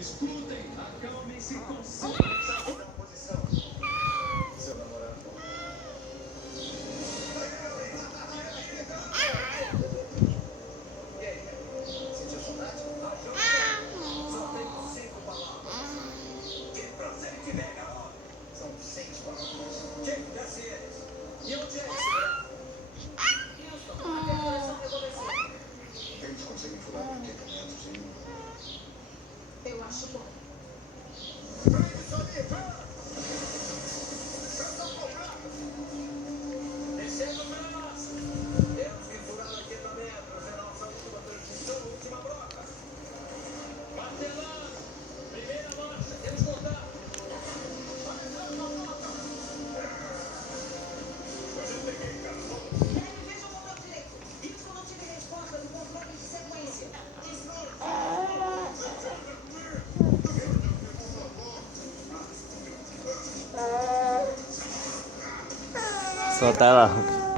Escutem, acalmem-se, concentrem. Na posição. Seu namorado. E aí? Sentiu saudade? Só tenho 5 palavras. Que procede, velho, garoto? São 6 palavras. Quem desce eles? E onde é esse buraco? Wilson, a perfuração resolveu. Eles conseguem furar por que caminhando sem mim? Eu acho bom. Prende isso ali, vá! Pressão cobrada! Descendo o braço! Temos que furar o equipamento. Nossa última transmissão, última broca. Martelando! Primeira marcha, temos contato! Veja o motor direito. Wilson não tive resposta do controle de sequência. Solta lá.